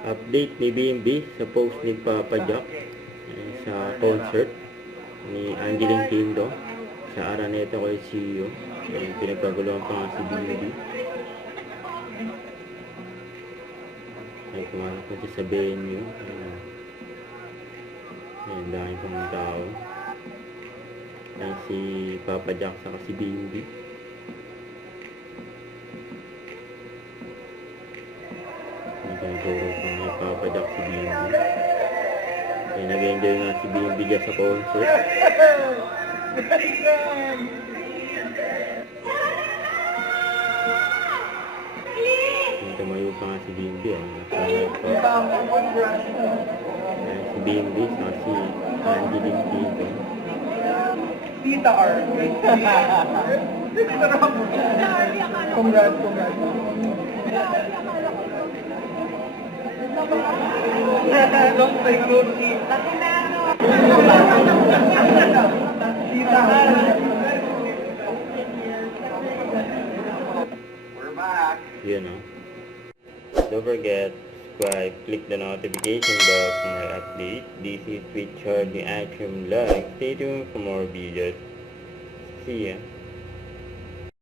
Update ni BMB sa post ni Papa Jack sa concert ni Angeline Kindo sa Araneta Coliseum. Pinagpaguluhan pa nga si BMB. Ay, kumanak na siya sa venue. Ayan, dahil pang tao. Ayan si Papa Jack saka si BMB. Nagtuturo pa ni Papa Jack si BMB. Ayan, nag-enjoy nga si BMB dyan sa concert. Tumayo pa nga si BMB. Ayan, si BMB saka si Angeline Kindo. Tita R. Congrats. Don't say good. Tita R. We're back. Yun o. Don't forget, subscribe, click the notification bell for more updates. This is Richard, the Atrium Live. Stay tuned for more videos. See ya.